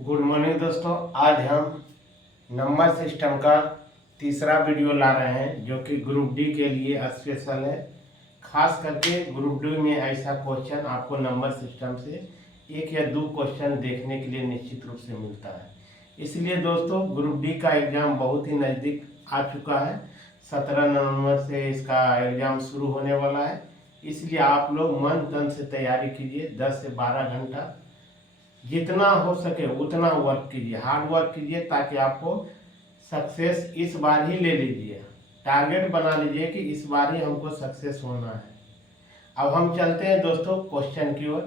Good morning दोस्तों। आज हम नंबर सिस्टम का तीसरा वीडियो ला रहे हैं जो कि ग्रुप डी के लिए स्पेशल है। खास करके ग्रुप डी में ऐसा क्वेश्चन आपको नंबर सिस्टम से एक या दो क्वेश्चन देखने के लिए निश्चित रूप से मिलता है। इसलिए दोस्तों ग्रुप डी का एग्ज़ाम बहुत ही नज़दीक आ चुका है। 17 नवंबर से इसका एग्ज़ाम शुरू होने वाला है। इसलिए आप लोग मन तन से तैयारी कीजिए। 10 से 12 घंटा जितना हो सके उतना वर्क कीजिए, हार्ड वर्क कीजिए, ताकि आपको सक्सेस इस बार ही ले लीजिए। टारगेट बना लीजिए कि इस बार ही हमको सक्सेस होना है। अब हम चलते हैं दोस्तों क्वेश्चन की ओर।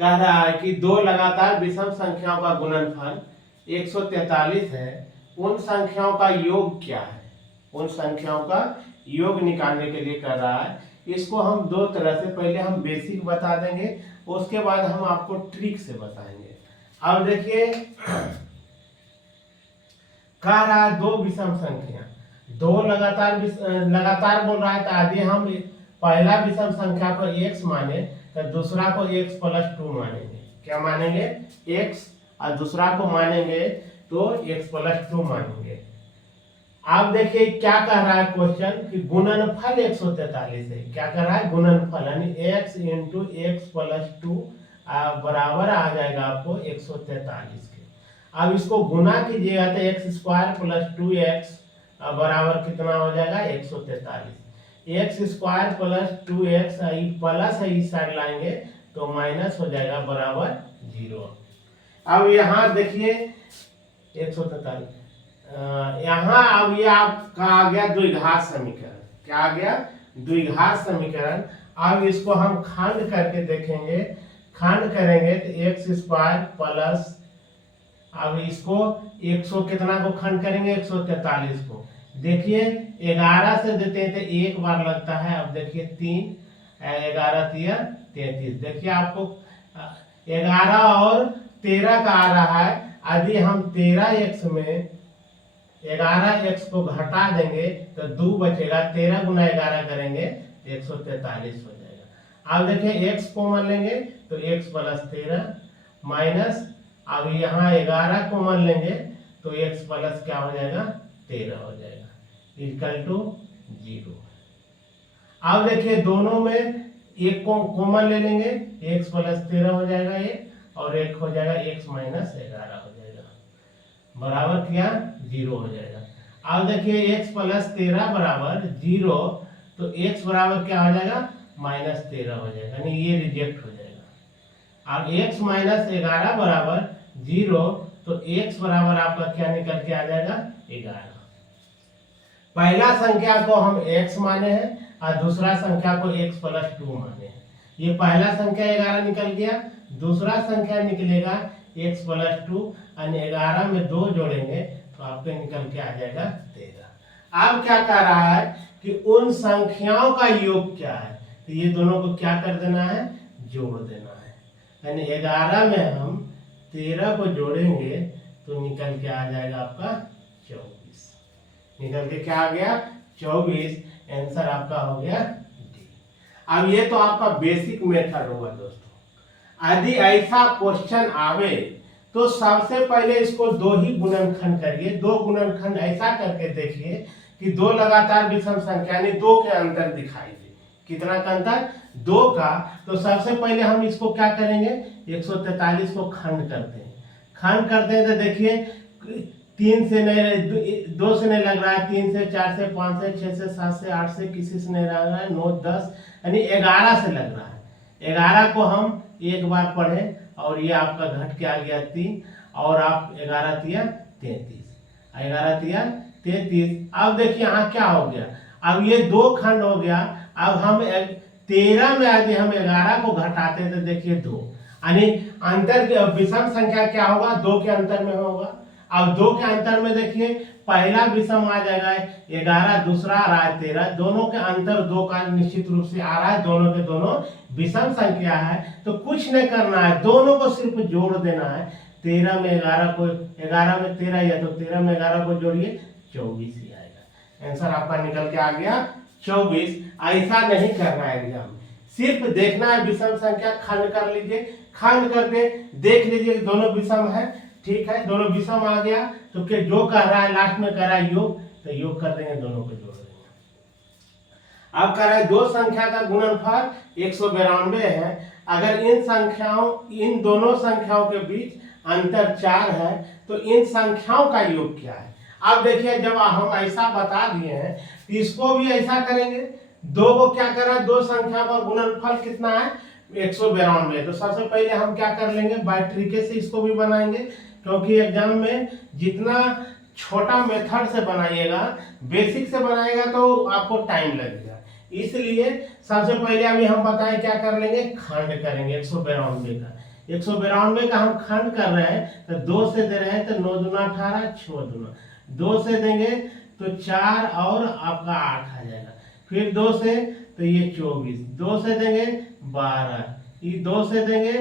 कह रहा है कि दो लगातार विषम संख्याओं का गुणनफल 143 है। उन संख्याओं का योग क्या है? उन संख्याओं का योग निकालने के लिए कर रहा है। इसको हम दो तरह से, पहले हम बेसिक बता देंगे, उसके बाद हम आपको ट्रिक से बताएंगे। अब देखिए कह रहा है दो विषम संख्या, दो लगातार बोल रहा है। तो आदि हम पहला विषम संख्या को x माने तो दूसरा को x प्लस 2 मानेंगे। क्या मानेंगे? x, और दूसरा को मानेंगे तो x प्लस 2 मानेंगे। आप देखिए क्या कह रहा है क्वेश्चन कि गुणनफल 143 है। क्या कह रहा है? गुणनफल यानी x इंटू एक्स प्लस 2 बराबर आ जाएगा आपको 143 के। अब इसको गुना कीजिएगा तो एक्स स्क्वायर प्लस 2x बराबर कितना हो जाएगा? 143। X square plus 2x plus है, इस साइड लाएंगे तो माइनस हो जाएगा बराबर 0। अब यहाँ देखिए 143, यहाँ अब ये आपका आ गया द्विघात समीकरण। क्या आ गया? द्विघात समीकरण। अब इसको हम खंड करके देखेंगे। खंड करेंगे तो एक्स स्क्वायर प्लस, अब इसको 100 कितना को खंड करेंगे? 143 को। देखिए 11 से देते हैं तो एक बार लगता है। अब देखिए 3, 11 3 33। देखिए आपको 11 और 13 का आ रहा है। यदि हम 13x में 11x को घटा देंगे तो 2 बचेगा। 13 गुना 11 करेंगे 143 हो जाएगा। अब देखिए x कॉमन लेंगे तो x प्लस 13 माइनस, अब यहाँ 11 कॉमन लेंगे तो x प्लस क्या हो जाएगा? 13 हो जाएगा, इक्वल टू 0। अब देखिए दोनों में एक को कॉमन ले लेंगे, x प्लस 13 हो जाएगा ये, और एक हो जाएगा x माइनस 11 हो जाएगा, बराबर क्या? 0 हो जाएगा। अब देखिए x प्लस 13 बराबर 0, तो x बराबर क्या हो जाएगा? माइनस 13 हो जाएगा, यानी ये रिजेक्ट हो जाएगा। अब x माइनस 11 बराबर 0, तो x बराबर आपका क्या निकल के आ जाएगा? 11। पहला संख्या को हम x माने हैं और दूसरा संख्या को x प्लस 2 माने हैं। ये पहला संख्या 11 निकल गया, दूसरा संख्या निकलेगा x प्लस 2, यानी 11 में 2 जोड़ेंगे तो आपके निकल के आ जाएगा 13। अब क्या कह रहा है कि उन संख्याओं का योग क्या है? तो ये दोनों को क्या कर देना है? जोड़ देना है। यानी 11 में हम 13 को जोड़ेंगे तो निकल के आ जाएगा आपका 24। निकल के क्या आ गया? 24। आंसर आपका हो गया डी। अब ये तो आपका बेसिक मेथड होगा दोस्तों। यदि ऐसा क्वेश्चन आवे तो सबसे पहले इसको दो ही गुणनखंड करिए। दो गुणनखंड ऐसा करके देखिए कि दो लगातार विषम संख्या यानी दो के अंतर दिखाई दे। कितना का अंतर? 2 का। तो सबसे पहले हम इसको क्या करेंगे? 143 को खंड करते हैं। खंड करते हैं तो देखिए 3 से नहीं, 2 से नहीं लग रहा है, 3 से, 4 से, 5 से, 6 से, 7 से, 8 से, किसी से नहीं लग रहा है, 9 10, यानी 11 से लग रहा है। 11 को हम एक बार पढ़े और ये आपका घट के आ गया 3, और आप 11 तिया 33, 11 तिया 33। अब देखिए यहाँ क्या हो गया? अब ये 2 खंड हो गया। अब हम 13 में यदि हम 11 को घटाते हैं तो देखिए 2, यानी अंतर विषम संख्या क्या होगा? 2 के अंतर में होगा। अब 2 के अंतर में देखिए पहला विषम आ जाएगा 11, दूसरा आ रहा है 13, दोनों के अंतर 2 का निश्चित रूप से आ रहा है। दोनों के दोनों विषम संख्या है, तो कुछ नहीं करना है, दोनों को सिर्फ जोड़ देना है। 13 में 11 को, 11 में 13 या तो 13 में 11 को जोड़िए 24 ही आएगा। आंसर आपका निकल के आ गया 24। ऐसा नहीं करना है एग्जाम में, सिर्फ देखना है विषम संख्या, खंड कर लीजिए, खंड करके देख लीजिए दोनों विषम है, ठीक है, दोनों विषम आ गया तो के जो कह रहा है लास्ट में कह रहा है योग, तो योग कर देंगे, दोनों को जोड़ देंगे। अब कह रहा है दो संख्या का गुणनफल 192 है, अगर इन दोनों संख्याओं के बीच अंतर 4 है तो इन संख्याओं का योग क्या है। अब देखिए जब हम ऐसा बता दिए हैं तो इसको भी ऐसा करेंगे। दो को क्या कर रहा है, दो संख्या का गुणनफल कितना है 192, तो सबसे पहले हम क्या कर लेंगे, बाय तरीके से इसको भी बनाएंगे, क्योंकि एग्जाम में जितना छोटा मेथड से बनाइएगा, बेसिक से बनाएगा तो आपको टाइम लगेगा। इसलिए सबसे पहले अभी हम बताएं क्या कर लेंगे, खंड करेंगे 192 का। 192 का हम खंड कर रहे हैं तो 2 से दे रहे हैं तो 9 दूना 18, 6 दूना 2 से देंगे तो 4 और आपका 8 आ जाएगा, फिर 2 से तो ये 24, 2 से देंगे 12, ये 2 से देंगे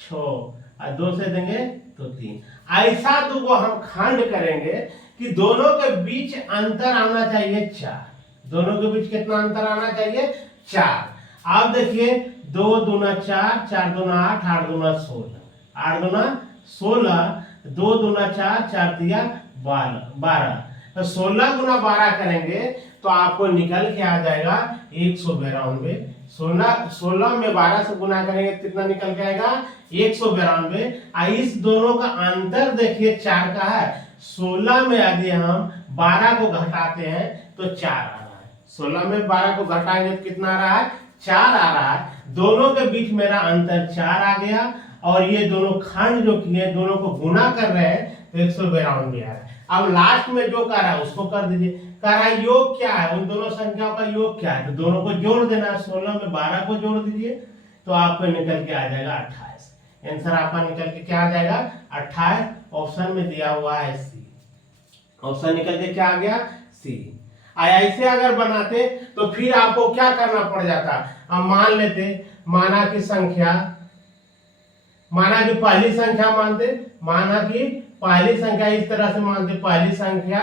6 और 2 से देंगे तो 3। ऐसा तो हम खंड करेंगे कि दोनों के बीच अंतर आना चाहिए 4, दोनों के बीच कितना अंतर आना चाहिए 4। अब देखिए 2 दूना 4, 4 दूना 8, 8 दूना 16, 8 दूना 16, 2 दूना 4, 4 दिया 12, तो 16 गुना 12 करेंगे तो आपको निकल के आ जाएगा 192। 16 में 12 से गुना करेंगे कितना निकल के आएगा 192। इस दोनों का अंतर देखिए 4 का है, 16 में यदि हम 12 को घटाते हैं तो 4 आ रहा है, 16 में 12 को घटाएंगे तो कितना आ रहा है 4 आ रहा है। दोनों के बीच मेरा अंतर 4 आ गया, और ये दोनों खंड जो किए दोनों को गुना कर रहे हैं तो 192 आ रहा है। अब लास्ट में जो कर रहा है उसको कर दीजिए। कह रहा है योग क्या है, उन दोनों संख्याओं का योग क्या है, तो दोनों को जोड़ देना है। 16 में 12 को जोड़ दीजिए तो आपको निकल के आ जाएगा 28। आंसर आपका निकल के क्या आ जाएगा 28। ऑप्शन में दिया हुआ है सी, ऑप्शन निकल के क्या आ गया सी। ऐसे अगर बनाते तो फिर आपको क्या करना पड़ जाता, अब मान लेते माना की संख्या, माना कि पहली संख्या मानते, माना कि पहली संख्या इस तरह से मानते, पहली संख्या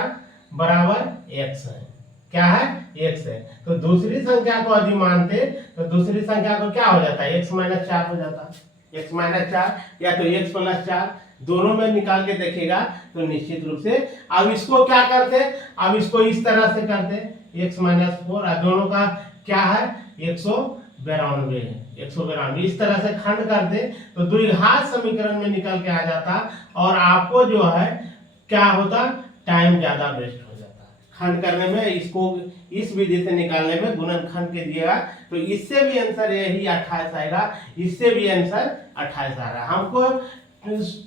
बराबर x है, क्या है x है, तो दूसरी संख्या को यदि मानते तो दूसरी संख्या को क्या हो जाता है x - 4 हो जाता है, x - 4 या तो x + 4, दोनों में निकाल के देखेगा तो निश्चित रूप से। अब इसको क्या करते, अब इसको इस तरह से करते x - 4, और दोनों का क्या है 192 है, 192 इस तरह से खंड कर दे तो द्विघात समीकरण में निकल के आ जाता, और आपको जो है क्या होता टाइम ज्यादा वेस्ट हो जाता खंड करने में। इसको इस विधि से निकालने में गुणनखंड के दिएगा तो इससे भी आंसर यही 28 आएगा, इससे भी आंसर 28 आ रहा है। हमको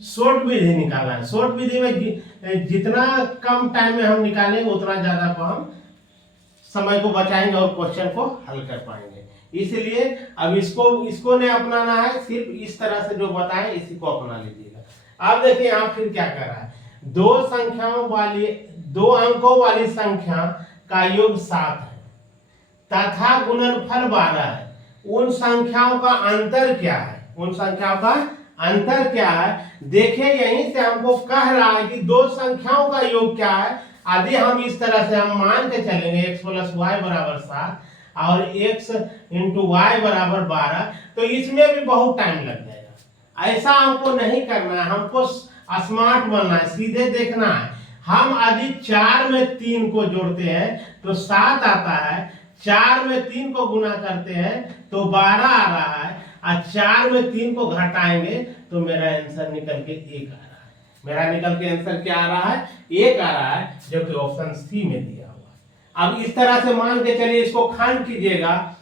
शॉर्ट विधि निकालना है, शॉर्ट विधि में जितना कम टाइम में हम निकालेंगे उतना ज्यादा हम समय को बचाएंगे और क्वेश्चन को हल कर पाएंगे। इसलिए अब इसको नहीं अपनाना है, सिर्फ इस तरह से जो बताएं इसी को अपना लीजिएगा। अब देखिए यहाँ फिर क्या कर रहा है, दो अंकों वाली संख्या का योग 7 है तथा गुणनफल 12 है, उन संख्याओं का अंतर क्या है, उन संख्याओं का अंतर क्या है। देखिए यहीं से हमको कह रहा है कि दो संख्याओं का योग क्या है। यदि हम इस तरह से हम मान के चलेंगे x + y = 7 और x × y = 12, तो इसमें भी बहुत टाइम लग जाएगा। ऐसा हमको नहीं करना है, हमको स्मार्ट बनना है, सीधे देखना है। हम यदि 4 में 3 को जोड़ते हैं तो 7 आता है, 4 में 3 को गुना करते हैं तो 12 आ रहा है, और 4 में 3 को घटाएंगे तो मेरा आंसर निकल के 1 आ रहा है। मेरा निकल के आंसर क्या आ रहा है 1 आ रहा है, जो कि ऑप्शन सी में दिया हुआ है। अब इस तरह से मान के चलिए इसको खंड कीजिएगा,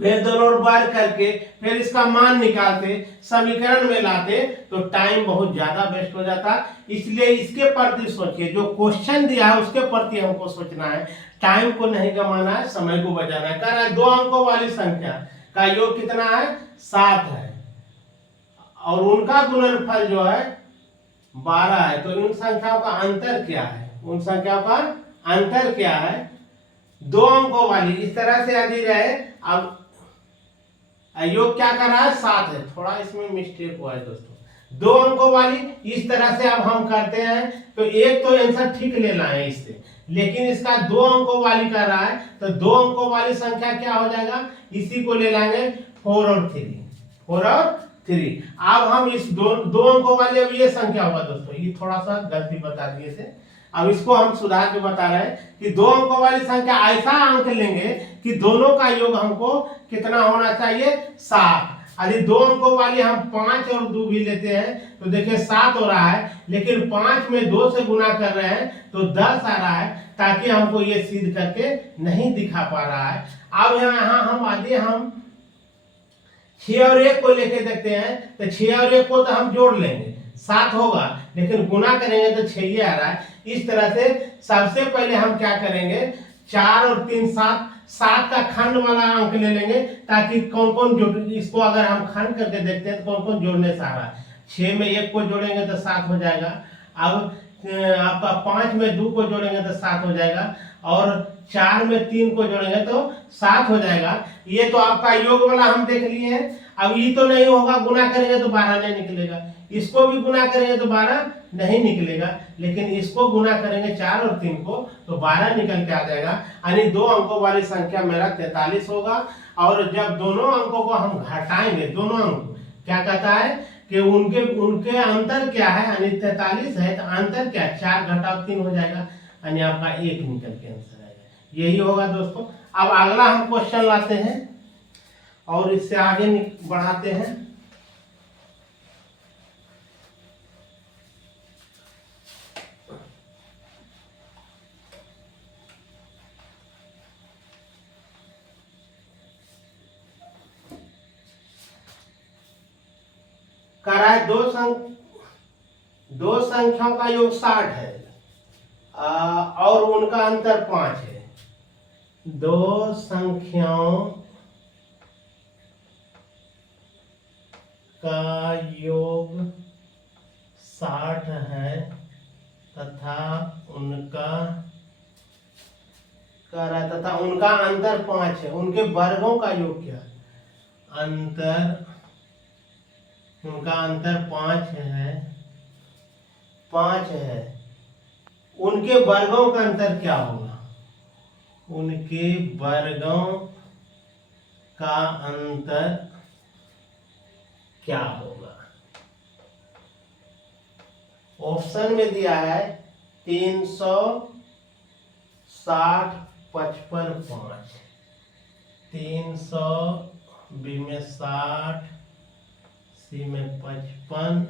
फिर दोनों बार करके फिर इसका मान निकालते समीकरण में लाते तो टाइम बहुत ज्यादा वेस्ट हो जाता। इसलिए इसके प्रति सोचिए, जो क्वेश्चन दिया है उसके प्रति हमको सोचना है, टाइम को नहीं गंवाना है, समय को बचाना है। कह रहा है दो अंकों वाली संख्या का योग कितना है 7 है और उनका गुणनफल जो है 12 है, तो इन संख्याओं का अंतर क्या है, उन संख्याओं का अंतर क्या है। दो अंकों वाली इस तरह से यदि रहे, अब योग क्या कर रहा है 7 है, थोड़ा इसमें मिस्टेक हुआ है दोस्तों। दो अंकों वाली इस तरह से अब हम करते हैं तो एक तो आंसर ठीक लेना है इससे, लेकिन इसका दो अंकों वाली कर रहा है तो दो अंकों वाली संख्या क्या हो जाएगा, इसी को ले लेंगे 4 और 3, 4 और 3। अब हम इस दो अंकों वाले, अब ये संख्या होगा दोस्तों, ये थोड़ा सा गलती बता दिए थे, अब इसको हम सुधार के बता रहे हैं कि 2 अंकों वाली संख्या ऐसा अंक लेंगे कि दोनों का योग हमको कितना होना चाहिए, 7। यदि 2 अंकों वाली हम 5 और 2 भी लेते हैं तो देखिए 7 हो रहा है, लेकिन 5 में 2 से गुना कर रहे हैं तो 10 आ रहा है, ताकि हमको ये सिद्ध करके नहीं दिखा पा रहा है। अब यहाँ हम 6 और 1 को लेके देखते हैं, तो 6 और 1 को तो हम जोड़ लेंगे, 7 होगा, लेकिन गुना करेंगे तो 6 ही आ रहा है। इस तरह से सबसे पहले हम क्या करेंगे, 4 और 3 7 का खंड वाला अंक ले लेंगे, ताकि कौन कौन जोड़, इसको अगर हम खंड करके देखते हैं तो कौन कौन जोड़ने से आ रहा है। 6 में 1 को जोड़ेंगे तो 7 हो जाएगा। अब आपका 5 में 2 को जोड़ेंगे तो 7 हो जाएगा, और 4 में 3 को जोड़ेंगे तो 7 हो जाएगा। ये तो आपका योग वाला हम देख लिए हैं। अब ये तो नहीं होगा, गुना करेंगे तो 12 नहीं निकलेगा, इसको भी गुना करेंगे तो 12 नहीं निकलेगा, लेकिन इसको गुना करेंगे 4 और 3 को तो 12 निकल के आ जाएगा। यानी 2 अंकों वाली संख्या मेरा 43 होगा। और जब दोनों अंकों को हम घटाएंगे, दोनों अंक क्या कहता है कि उनके अंतर क्या है, यानी 43 है तो अंतर क्या, 4 घटाओ 3 हो जाएगा, यानी आपका 1 निकल के आंसर आएगा। यही होगा दोस्तों। अब अगला हम क्वेश्चन लाते हैं और इससे आगे बढ़ाते हैं। कह रहा है दो संख्याओं का योग 60 है और उनका अंतर 5 है। 2 संख्याओं का योग 60 है तथा उनका कह रहा है तथा उनका अंतर 5 है। उनके वर्गों का योग क्या, उनका अंतर 5 है, 5 है। उनके वर्गों का अंतर क्या होगा, उनके वर्गों का अंतर क्या होगा। ऑप्शन में दिया है 360 55 5, 300 बी में 60, सी में 55,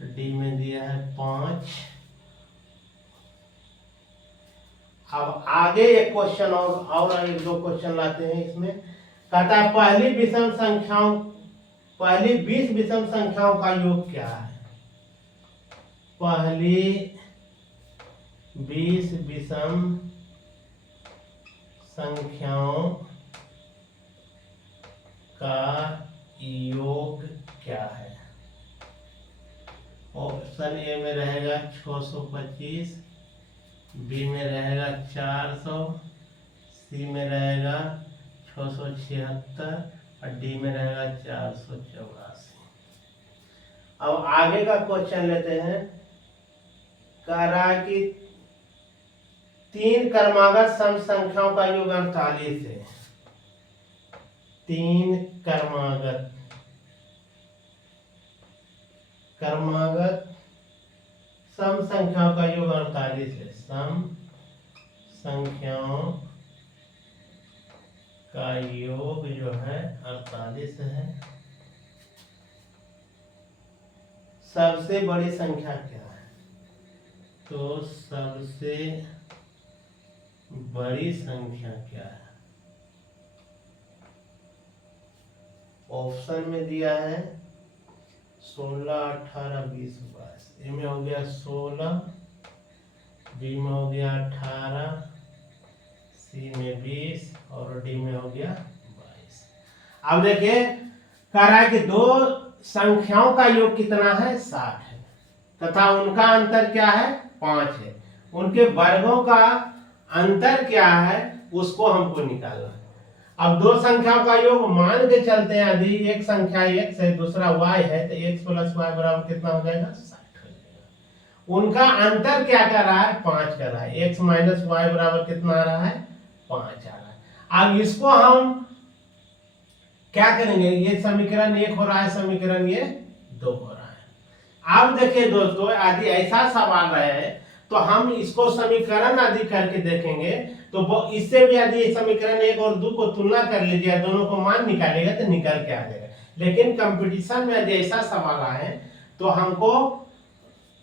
डी में दिया है 5। अब आगे एक क्वेश्चन और एक दो क्वेश्चन लाते हैं। इसमें कहता है पहली 20 विषम संख्याओं का योग क्या है। पहली 20 विषम संख्याओं का योग क्या है। ऑप्शन ए में रहेगा 625, बी में रहेगा 400, सी में रहेगा 676 और डी में रहेगा 484। अब आगे का क्वेश्चन लेते हैं। कह रहा है कि 3 क्रमागत सम संख्याओं का योग 48 है। 3 क्रमागत सम संख्याओं का योग 48 है। सम संख्याओं का योग जो है 48 है। सबसे बड़ी संख्या क्या है, तो सबसे बड़ी संख्या क्या है। ऑप्शन में दिया है 16 18 20 22। ए में हो गया 16, बी में हो गया 18, सी में 20 और डी में हो गया 22। अब देखिए कह रहा है कि 2 संख्याओं का योग कितना है, 60 है तथा उनका अंतर क्या है, 5 है। उनके वर्गों का अंतर क्या है उसको हमको निकालना है। अब 2 संख्याओं का योग मान के चलते हैं, यदि एक संख्या x है दूसरा y है तो x + y बराबर कितना हो जाएगा, 60 हो जाएगा। उनका अंतर क्या कर रहा है, 5 कर रहा है। x - y बराबर कितना आ रहा है, 5 आ रहा है। अब इसको हम क्या करेंगे, ये समीकरण 1 हो रहा है, समीकरण ये 2 हो रहा है। अब देखिए दोस्तों, यदि ऐसा सवाल रहे तो हम इसको समीकरण आदि करके देखेंगे, तो इससे भी यदि समीकरण 1 और 2 को तुलना कर लीजिए, दोनों को मान निकालेगा तो निकल के आ जाएगा। लेकिन कंपटीशन में यदि ऐसा सवाल आए तो हमको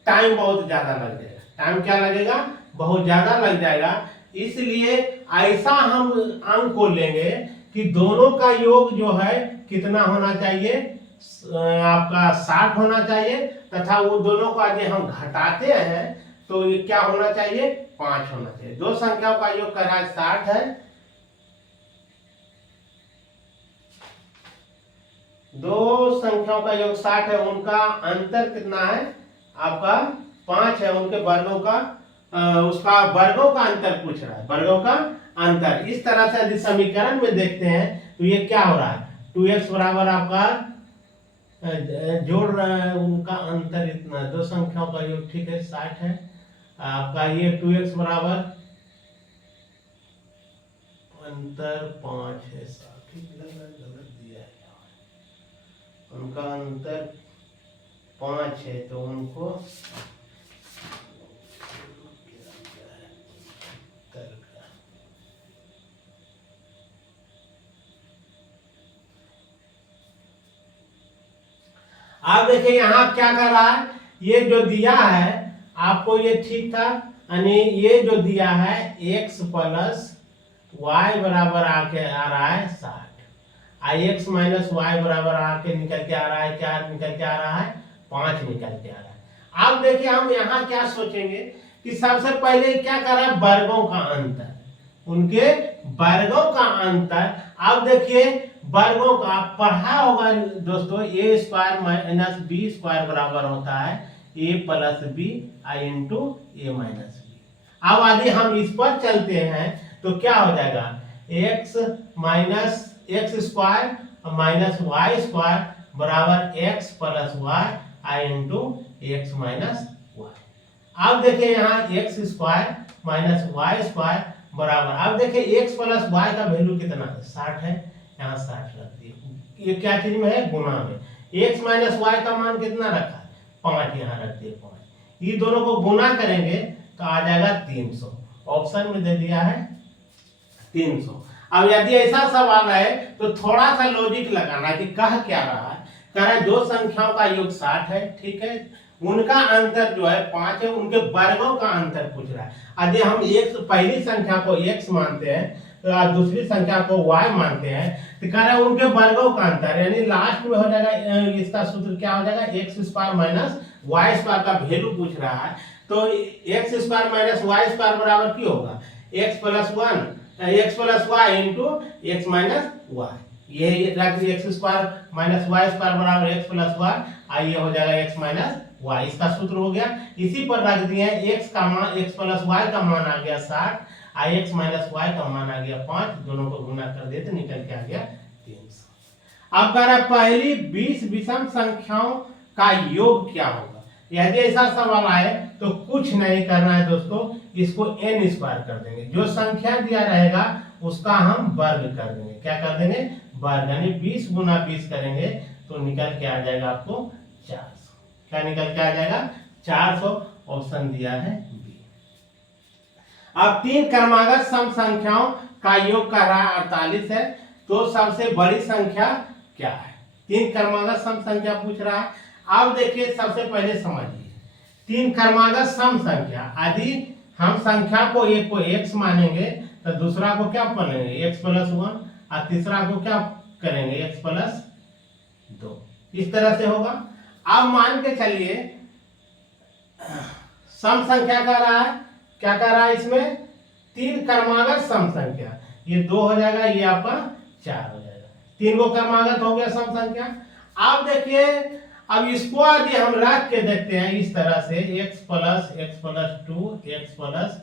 टाइम बहुत ज्यादा लग जाएगा। टाइम क्या लगेगा, बहुत ज्यादा लग जाएगा। इसलिए ऐसा हम अंक को लेंगे कि दोनों का योग जो है कितना होना चाहिए, आपका 60 होना चाहिए, तथा वो दोनों को यदि हम घटाते हैं तो ये क्या होना चाहिए, 5 होना चाहिए। दो संख्याओं का योग कर रहा है 60 है, दो संख्याओं का योग 60 है, उनका अंतर कितना है, आपका 5 है। उनके वर्गों का उसका वर्गों का अंतर पूछ रहा है, वर्गों का अंतर। इस तरह से यदि समीकरण में देखते हैं तो ये क्या हो रहा है, 2x बराबर आपका जोड़ रहा है, उनका अंतर इतना, दो संख्याओं का योग ठीक है 60 है, आपका ये 2x बराबर अंतर 5 है, ठीक लग रहा है, गलत दिया है, उनका अंतर 5 है, तो उनको आप देखिए यहाँ क्या कर रहा है, ये जो दिया है आपको ये ठीक था, यानी ये जो दिया है x प्लस वाई बराबर आके आ रहा है 60, x माइनस वाई बराबर आके निकल के आ रहा है, क्या निकल के आ रहा है, 5 निकल के आ रहा है। अब देखिए हम यहाँ क्या सोचेंगे कि सबसे पहले क्या कर रहा है, वर्गों का अंतर, उनके वर्गों का अंतर। अब देखिए वर्गों का आप पढ़ा होगा दोस्तों, A square minus B square बराबर होता है ए प्लस बी आई इंटू ए माइनस बी। अब यदि हम इस पर चलते हैं तो क्या हो जाएगा, X minus X square minus Y square बराबर X plus Y I into X minus Y. अब देखिए यहाँ X square minus Y square बराबर, अब देखिए x प्लस वाई का वैल्यू कितना है, 60 है, यहाँ 60 रख दिए। ये क्या चीज में है, गुना में। x माइनस वाई का मान कितना रखा है, 5, यहाँ रख दिए 5। ये दोनों को गुना करेंगे तो आ जाएगा 300, ऑप्शन में दे दिया है 300। अब यदि ऐसा सवाल है तो थोड़ा सा लॉजिक लगाना कि कह क्या रहा है, कह रहा है दो संख्याओं का योग 60 है, ठीक है, उनका अंतर जो है 5 है, उनके वर्गों का अंतर पूछ रहा है। यदि हम एक पहली संख्या को x मानते हैं तो दूसरी संख्या को y मानते हैं, तो कह रहा है उनके वर्गों का अंतर, यानी लास्ट में हो जाएगा, इसका सूत्र क्या हो जाएगा, X square minus Y square का वैल्यू पूछ रहा है, तो X square minus Y square बराबर क्या होगा, X plus Y into X minus Y. ये रख दिए, X square minus Y square बराबर एक्स प्लस वाई, आइए हो जाएगा एक्स माइनस वाई, इसका सूत्र हो गया। इसी पर रख दिए एक्स का मान, एक्स प्लस वाई का मान आ गया 60, आई एक्स माइनस वाई का मान आ गया 5, दोनों को गुना कर देते निकल के आ गया 300। अब कह रहा है पहली 20 विषम संख्याओं का योग क्या होगा। यदि ऐसा सवाल आए तो कुछ नहीं करना है दोस्तों, इसको n स्क्वायर कर देंगे, जो संख्या दिया रहेगा उसका हम वर्ग कर देंगे, क्या कर देंगे, वर्ग, यानी 20 गुना 20 करेंगे तो निकल के आ जाएगा आपको 400, क्या निकल के आ जाएगा 400, ऑप्शन दिया है बी। अब 3 क्रमागत सम संख्याओं का योग कर रहा है 48 है, तो सबसे बड़ी संख्या क्या है, 3 क्रमागत सम संख्या पूछ रहा है। अब देखिए सबसे पहले समझिए, 3 क्रमागत सम संख्या, यदि हम संख्या को एक को x मानेंगे तो दूसरा को क्या मानेंगे, x प्लस 1, और तीसरा को क्या करेंगे, x प्लस 2, इस तरह से होगा। अब मान के चलिए सम संख्या कह रहा है, क्या कह रहा है इसमें, 3 क्रमागत सम संख्या, ये 2 हो जाएगा, ये आपका 4 हो जाएगा, 3 को क्रमागत हो गया सम संख्या। अब देखिए, अब इसको यदि हम रख के देखते हैं इस तरह से, x प्लस 2 x प्लस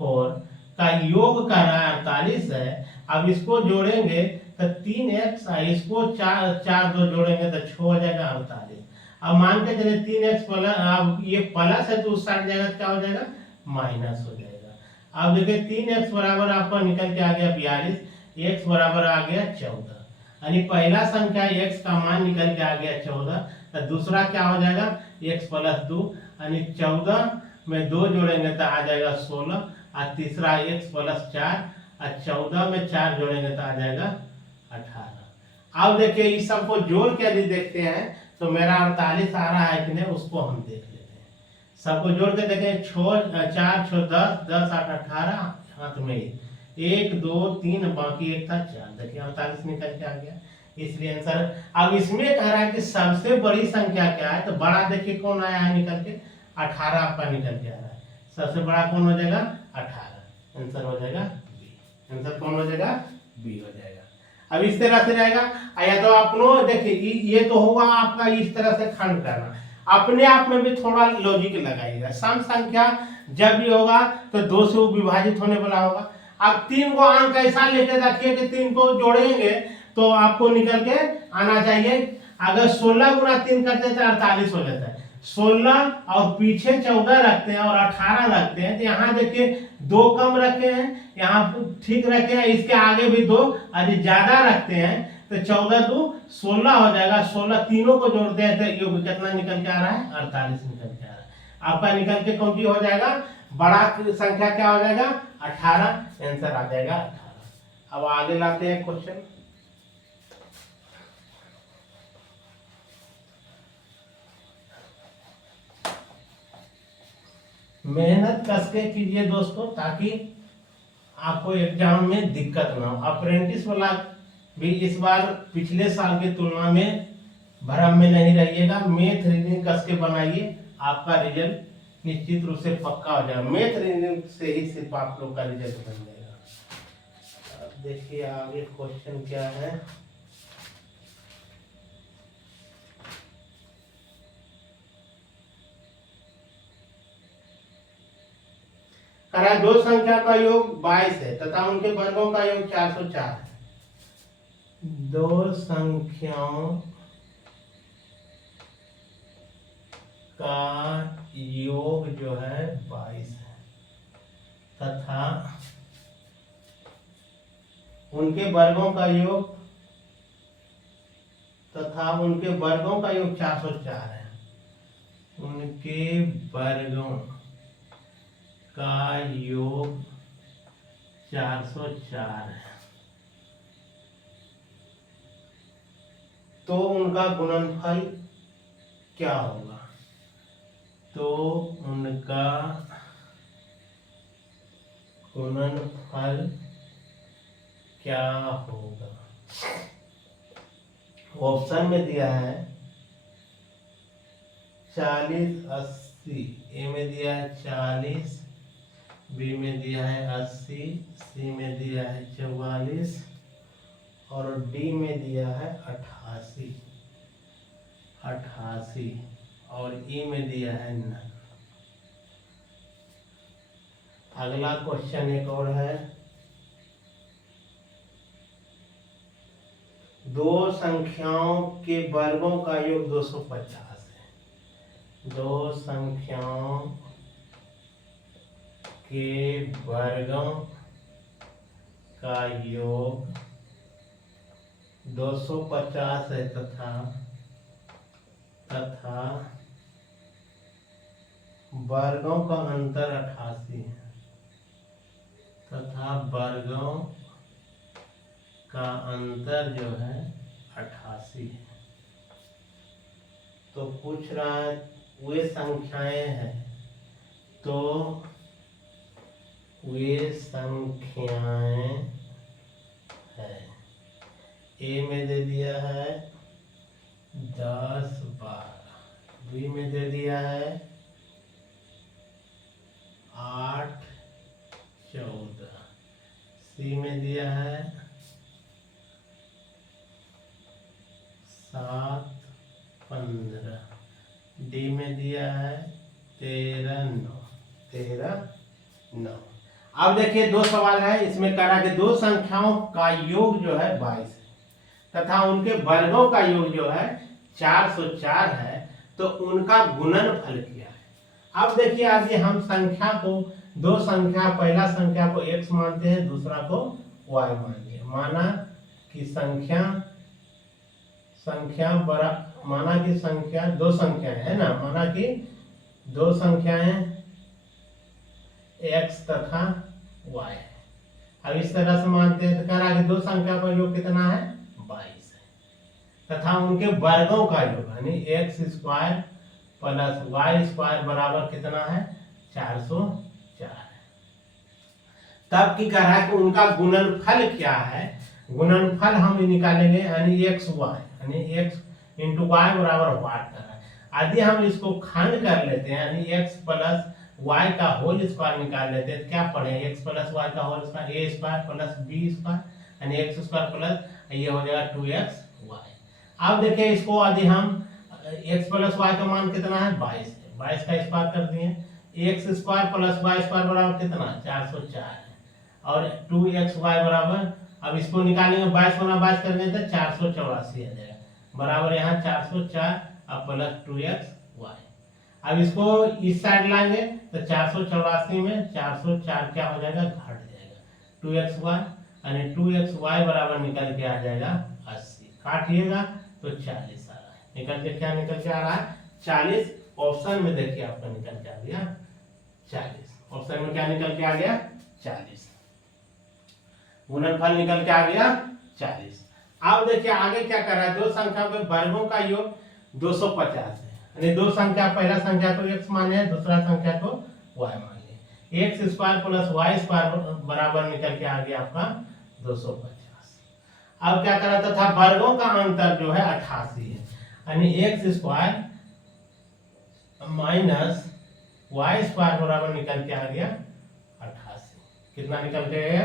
4 का योग कर रहा है 48 है। अब इसको जोड़ेंगे तो 3x, इसको 4 2 जोड़ेंगे तो 6 हो जाएगा 48। अब मान के चले 3x प्लस, अब ये प्लस है तो उस साइड जाएगा, क्या हो जाएगा, माइनस हो जाएगा। अब देखिए 3x बराबर आपका निकल के आ गया 42, x बराबर आ गया 14। यानी पहला संख्या x का मान निकल के आ गया 14, तो दूसरा क्या हो जाएगा x प्लस 2, यानी 14 में 2 जोड़ेंगे तो आ जाएगा 16, और तीसरा x प्लस 4, और 14 में 4 जोड़ेंगे तो आ जाएगा 18। अब देखिए इस सबको जोड़ के यदि देखते हैं तो मेरा 48 आ रहा है कि नहीं, उसको हम देख लेते हैं। सबको जोड़ के देखें, 4 6 10, 10 8 18, हाथ में 1 2 3, बाकी एक था 4, देखिए 48 निकल के आ गया, इसलिए आंसर। अब इसमें कह रहा है कि सबसे बड़ी संख्या क्या है, तो बड़ा देखिए कौन आया है निकल के, 18 आपका निकल के आ रहा है। सबसे बड़ा कौन हो जाएगा 18, आंसर हो जाएगा बी। आंसर कौन हो जाएगा बी हो जाएगा। अब इस तरह से रहेगा, या तो अपनो देखिए ये तो होगा आपका इस तरह से खंड करना, अपने आप में भी थोड़ा लॉजिक लगाइएगा। सम संख्या जब भी होगा तो 2 से विभाजित होने वाला होगा। अब 3 को अंक ऐसा लेके रखिए कि 3 को जोड़ेंगे तो आपको निकल के आना चाहिए, अगर 16 गुना 3 करते हैं तो 48 हो जाता है। 16 और पीछे 14 रखते हैं और 18 रखते हैं, तो यहाँ देखिए 2 कम रखे हैं, यहाँ ठीक रखे हैं, इसके आगे भी 2, यदि ज्यादा रखते हैं तो 14 2 16 हो जाएगा। 16 तीनों को जोड़ते हैं तो योग कितना निकल के आ रहा है 48 निकल के आ रहा है। आपका निकल के कौन सी हो जाएगा, बड़ा संख्या क्या हो जाएगा 18, आंसर आ जाएगा 18। अब आगे लाते हैं क्वेश्चन। मेहनत कसके कीजिए दोस्तों, ताकि आपको एग्जाम में दिक्कत ना हो। अप्रेंटिस वाला भी इस बार पिछले साल की तुलना में भ्रम में नहीं रहिएगा, मैथ रीजनिंग कस के बनाइए, आपका रिजल्ट निश्चित रूप से पक्का हो जाएगा। मैथ रीजनिंग से ही सिर्फ आप लोग का रिजल्ट बन जाएगा। अब देखिए आगे क्वेश्चन क्या है। करा दो संख्या का योग 22 है तथा उनके वर्गों का योग 404 है। दो संख्याओं का योग जो है 22 है तथा उनके वर्गों का योग 404 है। उनके वर्गों का योग 404 है, तो उनका गुणनफल क्या होगा, तो उनका गुणनफल क्या होगा। ऑप्शन में दिया है 40 80, ए में दिया है 40, बी में दिया है 80, सी में दिया है 44 और डी में दिया है 88 और ई में दिया है 9। अगला क्वेश्चन एक और है, दो संख्याओं के वर्गों का योग 250 है। दो संख्याओं के वर्गों का योग 250 है तथा वर्गों का अंतर 88 है तथा वर्गों का अंतर जो है 88 है। तो पूछ रहा है वे संख्याएं हैं, तो वे संख्याएं हैं। ए में दे दिया है 10 12, बी में दे दिया है 8 14, सी में दिया है 7 15, डी में दिया है 13 9। अब देखिए दो सवाल है, इसमें कह रहा है कि दो संख्याओं का योग जो है 22 है तथा उनके वर्गों का योग जो है 404 है, तो उनका गुणनफल क्या है। अब देखिए आज हम संख्या को दो संख्या, पहला संख्या को x मानते हैं, दूसरा को y मानते हैं। माना कि संख्या संख्या बड़ा, माना कि संख्या दो संख्याएं है ना, माना कि दो संख्याएं x तथा y है। अब इस तरह से मानते हैं तो कह रहा है कि दो संख्या का योग कितना है 22 है तथा उनके वर्गों का योग यानी x square plus Y square बराबर कितना है 404 है। तब की कह रहा है कि उनका गुणनफल क्या है, गुणनफल हम निकालेंगे यानी एक्स वाई यानी एक्स इंटू वाई बराबर वाट कर रहा है। यदि हम इसको खंड कर लेते हैं यानी एक्स प्लस वाई का होल स्क्वायर निकाल लेते हैं तो क्या पढ़े एक्स प्लस वाई का होल स्क्वायर ए स्क्वायर प्लस बी स्क्वायर यानी एक्स स्क्वायर प्लस ये हो जाएगा 2x वाई। अब देखिए इसको यदि हम एक्स प्लस वाई का मान कितना है 22 है, 22 का स्क्वायर कर दिए X square plus Y square बराबर कितना 404 है और 2x वाई बराबर, अब इसको निकालेंगे 22 गुना 22 करेंगे तो 484 आ जाएगा बराबर यहाँ 404 अब प्लस 2x वाई। अब इसको इस साइड लाएंगे तो 484 में 404 क्या हो जाएगा घट जाएगा 2x वाई यानी 2x वाई बराबर निकल के आ जाएगा 80, काटिएगा तो 40 आ रहा है, निकल के क्या निकल के आ रहा है 40। ऑप्शन में देखिए आपका निकल के आ गया 40, ऑप्शन में क्या निकल के आ गया 40, गुणनफल निकल के आ गया 40। अब देखिए आगे क्या कर रहा है, दो संख्या के वर्गों का योग 250 है यानी दो संख्या, पहला संख्या को x माने दूसरा संख्या को y माने, X square plus Y square बराबर निकल के आ गया आपका 250। अब क्या करा तथा वर्गों का अंतर जो है 88 है यानी X square minus Y square बराबर निकल के आ गया 88, कितना निकल के गया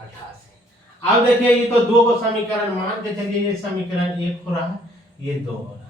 88। अब देखिए ये तो दो को समीकरण मान के चलिए, ये समीकरण 1 हो रहा है ये 2 हो रहा है।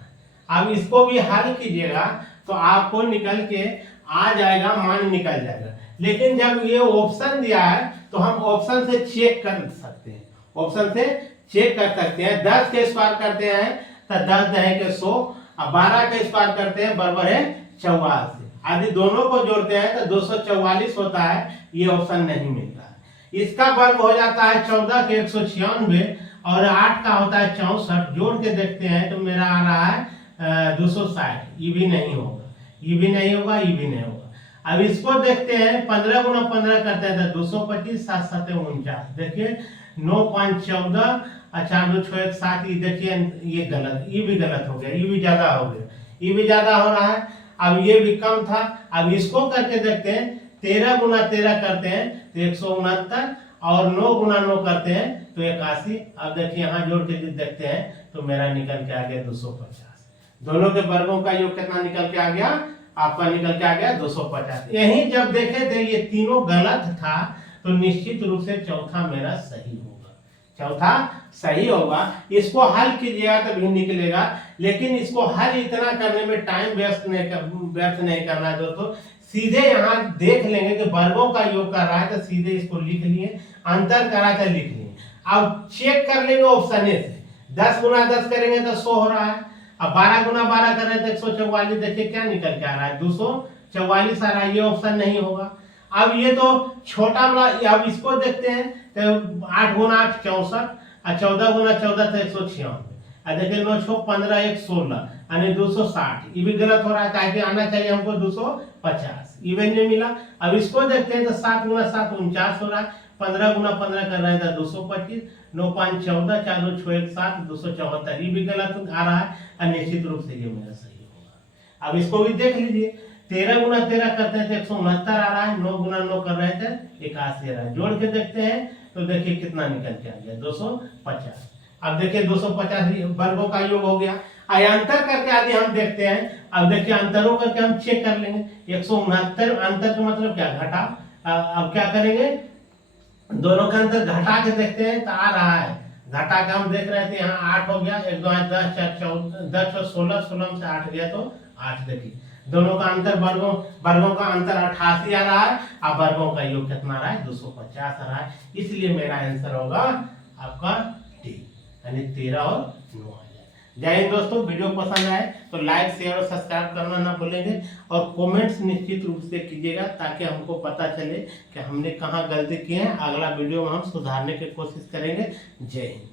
अब इसको भी हल कीजिएगा तो आपको निकल के आ जाएगा, मान निकल जाएगा। लेकिन जब ये ऑप्शन दिया है तो हम ऑप्शन से चेक कर सकते हैं, ऑप्शन से चेक कर सकते हैं। 10 के स्क्वायर करते हैं तो 10 दहे के 100 और 12 के स्क्वायर करते हैं बराबर है 44। यदि दोनों को जोड़ते हैं तो 244 होता है, ये ऑप्शन नहीं मिलता है। इसका वर्ग हो जाता है 14 के 196 और 8 का होता है 64, जोड़ के देखते हैं तो मेरा आ रहा है 260, ये भी नहीं होगा, ये भी नहीं होगा, ये भी नहीं होगा। अब इसको देखते हैं 15 गुना 15 करते हैं तो 225 7 7 49, देखिए 9 5 14 4 2 6 1 7, ये देखिए ये गलत, ये भी गलत हो गया, ये भी ज्यादा हो गया, ये भी ज्यादा हो रहा है। अब ये भी कम था, अब इसको करके देखते हैं 13 गुना 13 करते हैं तो 169 और 9 गुना 9 करते हैं तो 81। अब देखिए यहाँ जोड़ के देखते हैं तो मेरा निकल के आ गया 250। दोनों के वर्गों का योग कितना निकल के आ गया आपका, निकल के आ गया 250। यही जब देखे थे ये तीनों गलत था तो निश्चित रूप से चौथा मेरा सही होगा, चौथा सही होगा। इसको हल कीजिएगा तभी निकलेगा, लेकिन इसको हल इतना करने में टाइम व्यर्थ नहीं करना है दोस्तों। सीधे यहाँ देख लेंगे कि वर्गों का योग कर रहा है तो सीधे इसको लिख लिए, अंतर करा तो लिख लिए। अब चेक कर लेंगे ऑप्शन से, 10 गुना 10 करेंगे तो 100 हो रहा है, अब 12 गुना 12 कर रहे हैं तो 144, देखिए क्या निकल के आ रहा है 244 आ रहा है, ये ऑप्शन नहीं होगा। अब ये तो छोटा वाला, अब इसको देखते हैं तो 8 गुना 8 64 और 14 गुना 14 तो 196 और देखिए 9 6 15 1 16 यानी 260, ये भी गलत हो रहा है, ताकि आना चाहिए हमको 250, ये भी नहीं मिला। अब इसको देखते हैं तो 7 गुना 7 49 हो रहा है, 15 गुना 15 कर रहे हैं तो 225, 9 5 14 4 2 6 1 7 274, ये भी गलत आ रहा है और निश्चित रूप से ये मेरा सही होगा। अब इसको भी देख लीजिए, 13 गुना 13 करते हैं तो 169 आ रहा है, 9 गुना 9 कर रहे थे 81 आ रहा है, जोड़ के देखते हैं तो देखिए कितना निकल के आ गया 250। अब देखिए 250 वर्गों का योग हो गया। अंतर करके आदि हम देखते हैं, अब देखिए अंतरों करके हम चेक कर लेंगे, 169 अंतर का मतलब क्या घटा। अब क्या करेंगे, दोनों का अंतर घटा के देखते हैं तो आ रहा है, घटा के हम देख रहे थे यहाँ 8 हो गया, 1 2 10 4 14 10 और 16 16 से 8 गया तो 8, देखिए दोनों का अंतर वर्गों का अंतर 88 आ रहा है, अब वर्गों का योग कितना आ रहा है 250 आ रहा है, इसलिए मेरा आंसर होगा आपका डी यानी 13 और 9 आ जाए। जय हिंद दोस्तों, वीडियो पसंद आए तो लाइक शेयर और सब्सक्राइब करना ना भूलेंगे और कमेंट्स निश्चित रूप से कीजिएगा ताकि हमको पता चले कि हमने कहाँ गलती की है। अगला वीडियो में हम सुधारने की कोशिश करेंगे। जय हिंद।